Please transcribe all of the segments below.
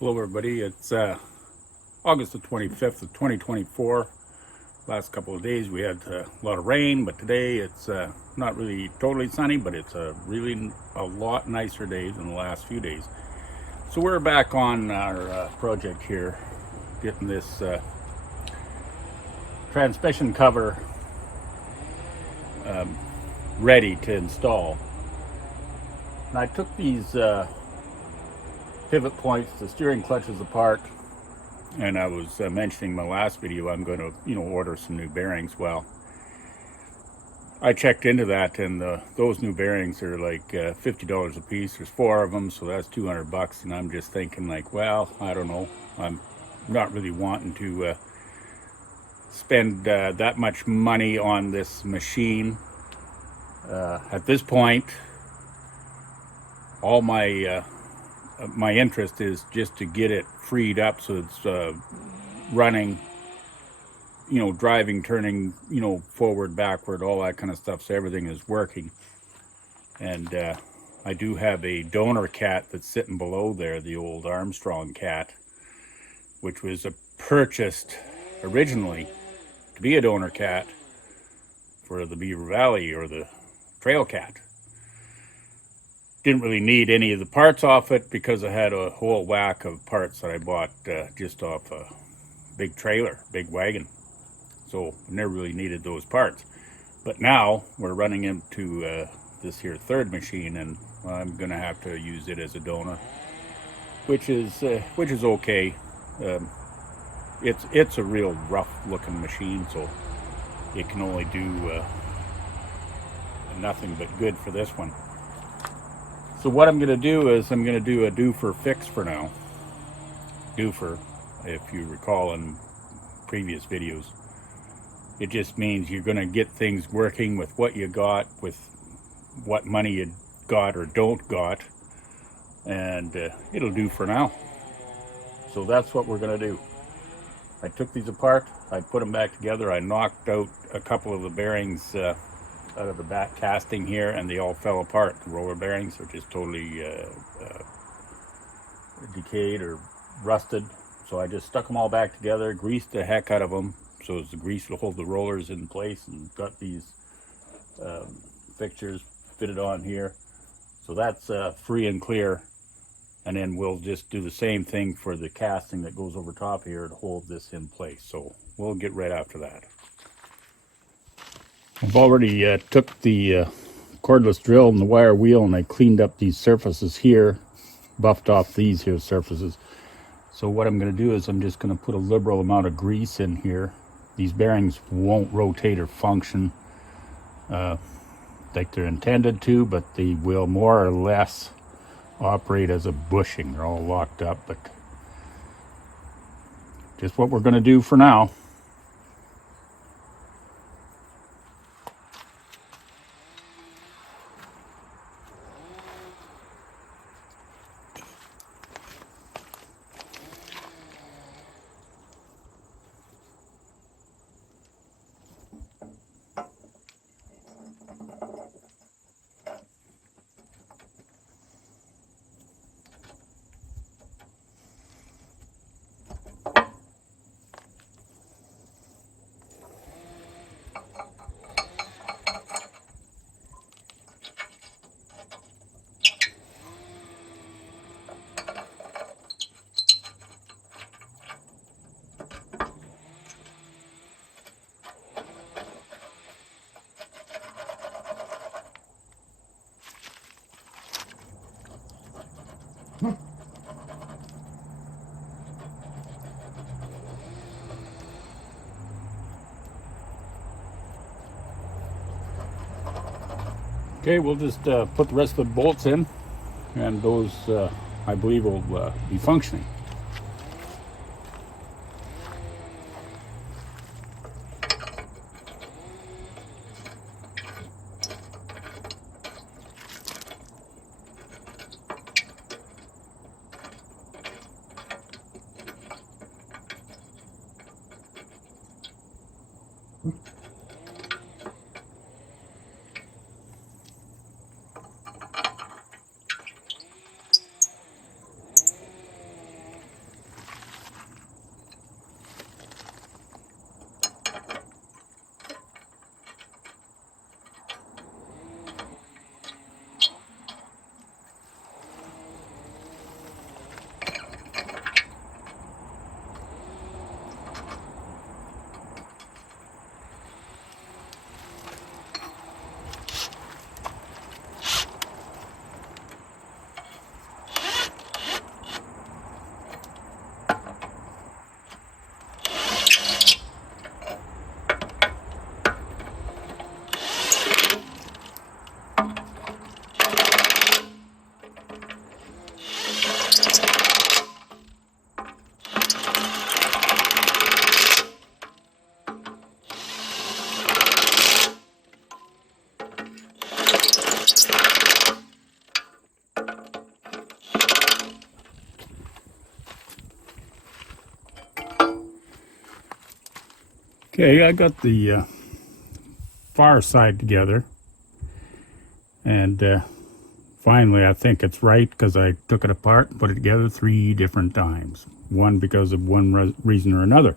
Hello everybody, it's August the 25th of 2024. Last couple of days we had a lot of rain, but today it's not really totally sunny, but it's a lot nicer day than the last few days. So we're back on our project here, getting this transmission cover ready to install. And I took these pivot points, the steering clutches apart, and I was mentioning in my last video I'm going to order some new bearings. Well, I checked into that, and those new bearings are like $50 a piece. There's 4 of them, so that's $200. And I'm just thinking, like, well, I don't know, I'm not really wanting to spend that much money on this machine at this point. All my interest is just to get it freed up so it's running, driving, turning, forward, backward, all that kind of stuff, so everything is working. And I do have a donor cat that's sitting below there, the old Armstrong cat, which was purchased originally to be a donor cat for the Beaver Valley or the trail cat. Didn't really need any of the parts off it because I had a whole whack of parts that I bought just off a big trailer, big wagon. So I never really needed those parts. But now we're running into this here third machine, and I'm gonna have to use it as a donor, which is okay. It's a real rough looking machine, so it can only do nothing but good for this one. So what I'm gonna do is I'm gonna do a doofer fix for now. Doofer, if you recall in previous videos, it just means you're gonna get things working with what you got, with what money you got or don't got, and it'll do for now. So that's what we're gonna do. I took these apart, I put them back together, I knocked out a couple of the bearings out of the back casting here, and they all fell apart. The roller bearings are just totally decayed or rusted. So I just stuck them all back together, greased the heck out of them so as the grease will hold the rollers in place, and got these fixtures fitted on here. So that's free and clear. And then we'll just do the same thing for the casting that goes over top here to hold this in place. So we'll get right after that. I've already took the cordless drill and the wire wheel, and I cleaned up these surfaces here, buffed off these here surfaces. So what I'm going to do is I'm just going to put a liberal amount of grease in here. These bearings won't rotate or function like they're intended to, but they will more or less operate as a bushing. They're all locked up, but just what we're going to do for now. Okay, we'll just put the rest of the bolts in, and those I believe will be functioning. Okay, I got the far side together, and finally I think it's right because I took it apart and put it together 3 different times. One because of one reason or another.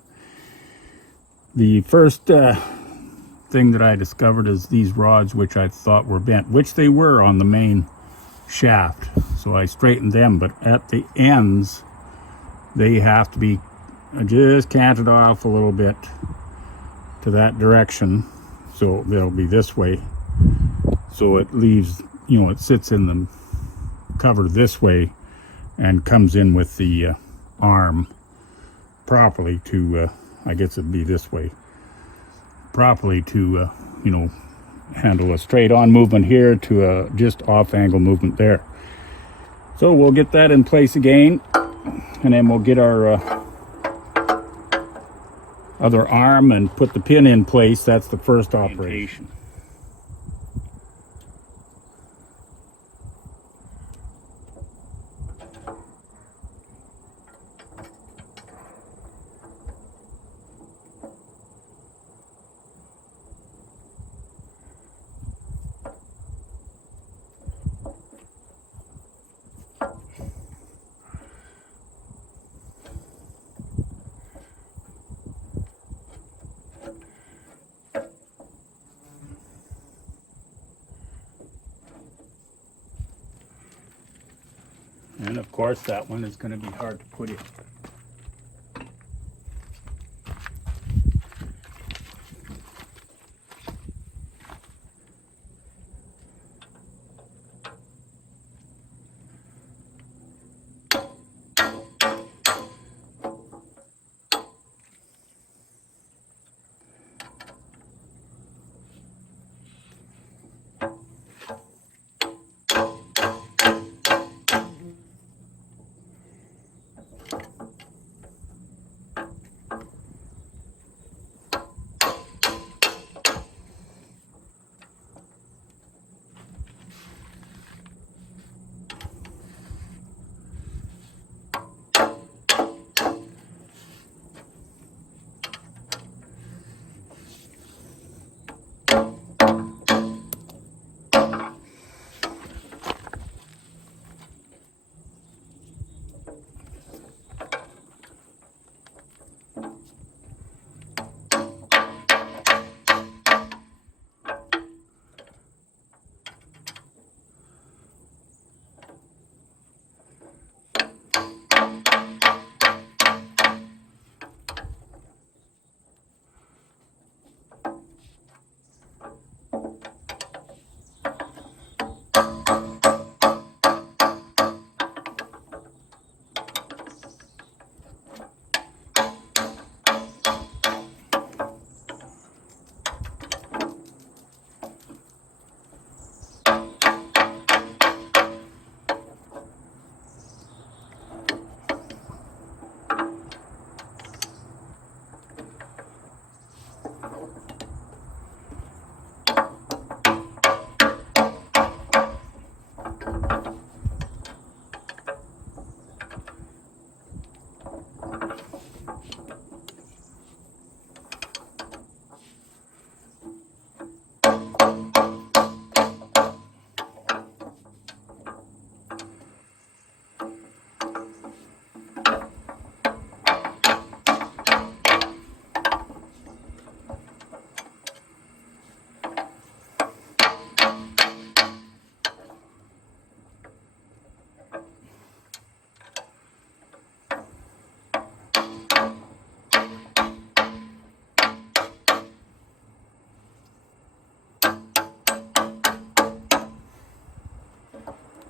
The first thing that I discovered is these rods, which I thought were bent, which they were on the main shaft. So I straightened them, but at the ends they have to be just canted off a little bit to that direction, so they'll be this way, so it leaves, you know, it sits in the cover this way and comes in with the arm properly to I guess it'd be this way properly to you know, handle a straight on movement here to a just off angle movement there. So we'll get that in place again, and then we'll get our other arm and put the pin in place. That's the first operation. And of course that one is going to be hard to put in.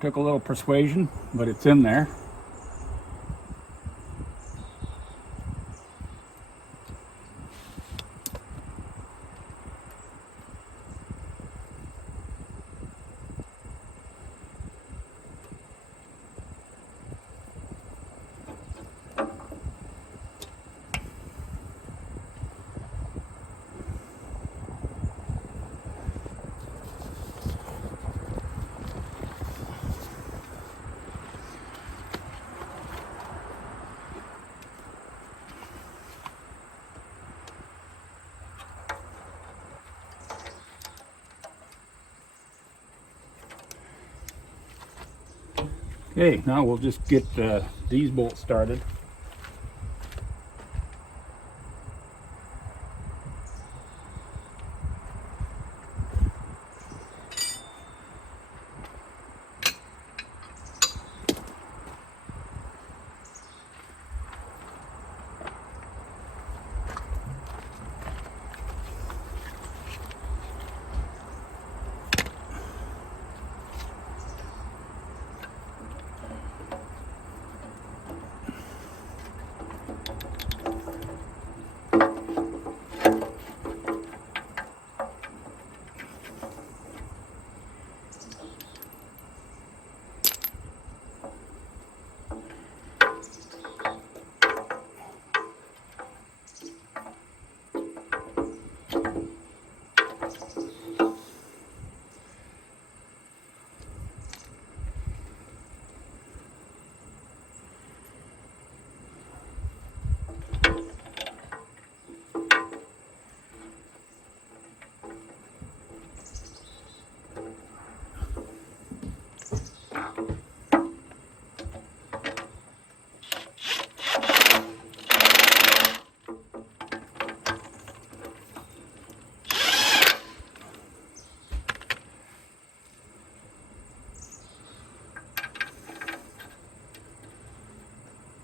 Took a little persuasion, but it's in there. Okay, now we'll just get these bolts started.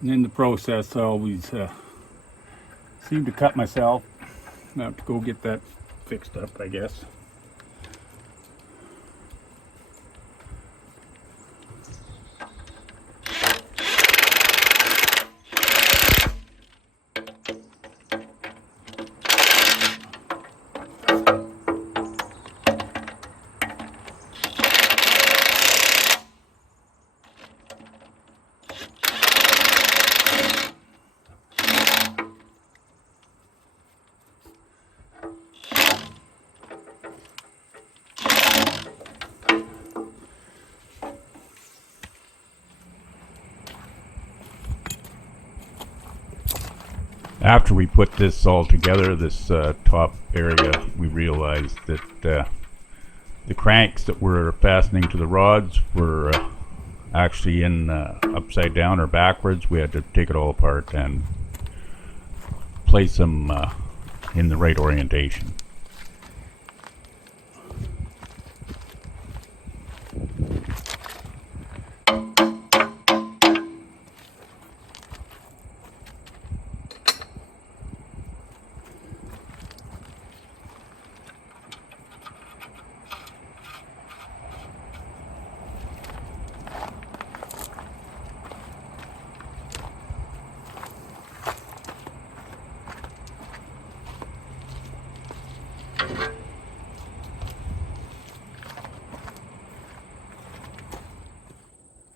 And in the process, I always seem to cut myself. I have to go get that fixed up, I guess. After we put this all together, this top area, we realized that the cranks that were fastening to the rods were actually in upside down or backwards. We had to take it all apart and place them in the right orientation.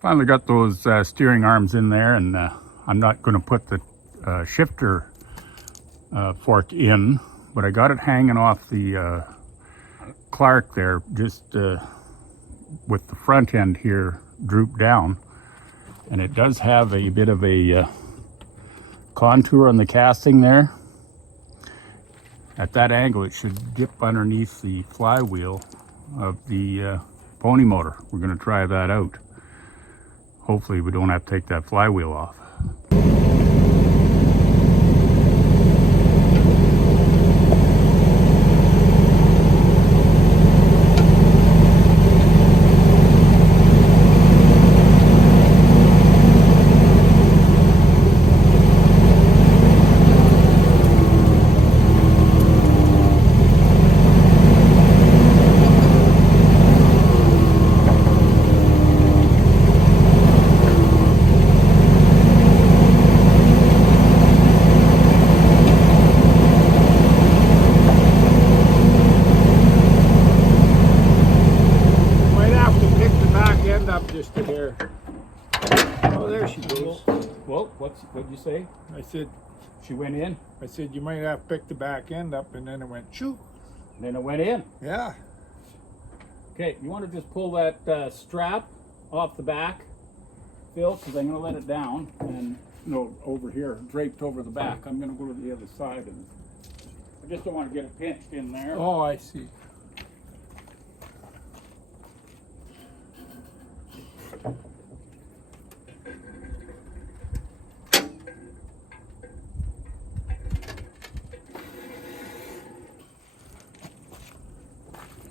Finally got those steering arms in there, and I'm not going to put the shifter fork in, but I got it hanging off the Clark there, just with the front end here drooped down, and it does have a bit of a contour on the casting there. At that angle, it should dip underneath the flywheel of the pony motor. We're going to try that out. Hopefully we don't have to take that flywheel off. What'd you say? I said, she went in? I said, you might have to pick the back end up, and then it went shoot. And then it went in? Yeah. Okay, you want to just pull that strap off the back, Phil, because I'm going to let it down, and over here, draped over the back. I'm going to go to the other side, and I just don't want to get it pinched in there. Oh, I see.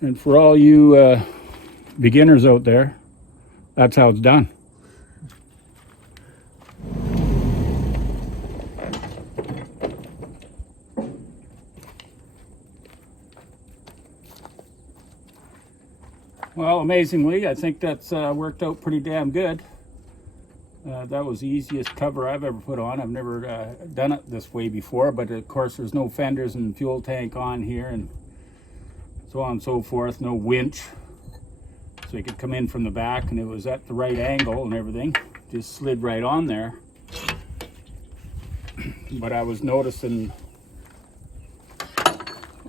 And for all you beginners out there, that's how it's done. Well, amazingly, I think that's worked out pretty damn good. That was the easiest cover I've ever put on. I've never done it this way before, but of course there's no fenders and fuel tank on here and so on and so forth, no winch. So you could come in from the back, and it was at the right angle and everything. Just slid right on there. But I was noticing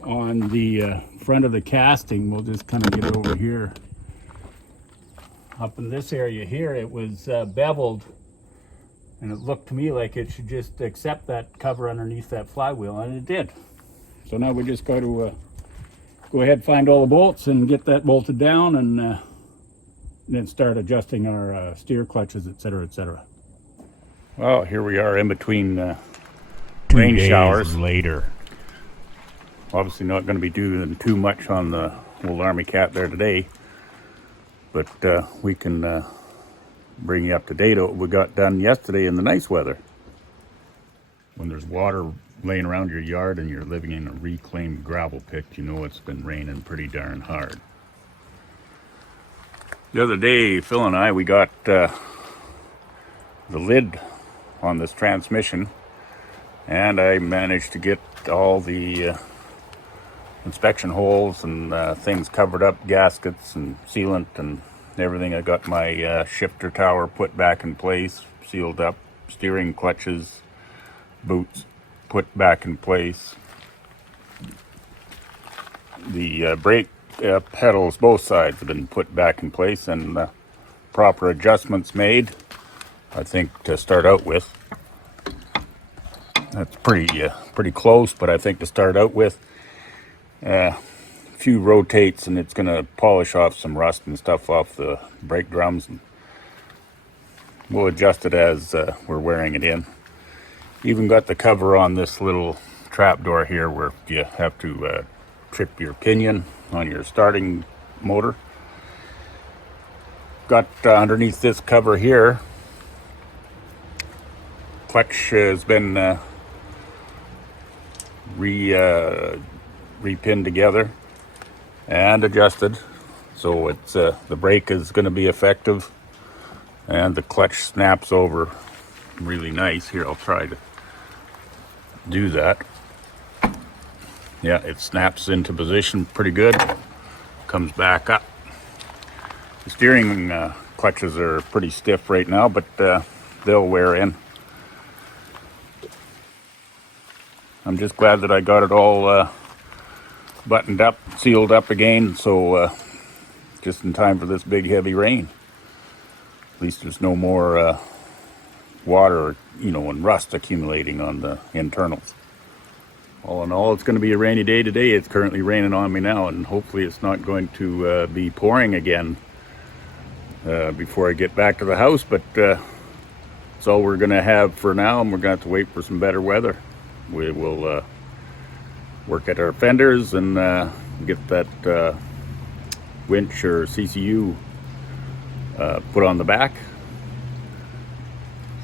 on the front of the casting, we'll just kind of get over here. Up in this area here, it was beveled, and it looked to me like it should just accept that cover underneath that flywheel, and it did. So now we just got to go ahead, find all the bolts and get that bolted down, and then start adjusting our steer clutches, etc., etc. Well, here we are in between rain showers later. Obviously not going to be doing too much on the old Army Cat there today, but we can bring you up to date on what we got done yesterday in the nice weather. When there's water laying around your yard and you're living in a reclaimed gravel pit, you know it's been raining pretty darn hard. The other day, Phil and I, we got the lid on this transmission, and I managed to get all the inspection holes and things covered up, gaskets and sealant and everything. I got my shifter tower put back in place, sealed up, steering clutches, boots put back in place. The brake pedals, both sides, have been put back in place, and proper adjustments made, I think, to start out with. That's pretty close, but I think to start out with, a few rotates and it's going to polish off some rust and stuff off the brake drums, and we'll adjust it as we're wearing it in. Even got the cover on this little trap door here where you have to trip your pinion on your starting motor. Got underneath this cover here, clutch has been repinned together and adjusted, so it's the brake is going to be effective, and the clutch snaps over really nice. Here, I'll try to do that. Yeah, it snaps into position pretty good, comes back up. The steering clutches are pretty stiff right now, but they'll wear in. I'm just glad that I got it all buttoned up, sealed up again, so just in time for this big heavy rain. At least there's no more water, and rust accumulating on the internals. All in all, it's going to be a rainy day today. It's currently raining on me now, and hopefully it's not going to be pouring again before I get back to the house, but it's all we're going to have for now, and we're going to have to wait for some better weather. We will work at our fenders and get that winch or CCU put on the back.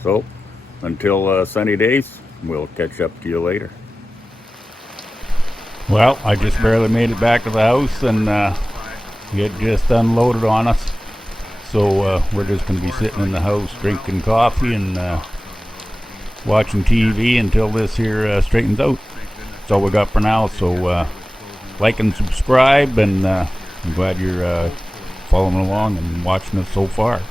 So until sunny days, we'll catch up to you later. Well, I just barely made it back to the house, and it just unloaded on us. So we're just going to be sitting in the house drinking coffee and watching TV until this here straightens out. That's all we got for now. So like and subscribe, and I'm glad you're following along and watching us so far.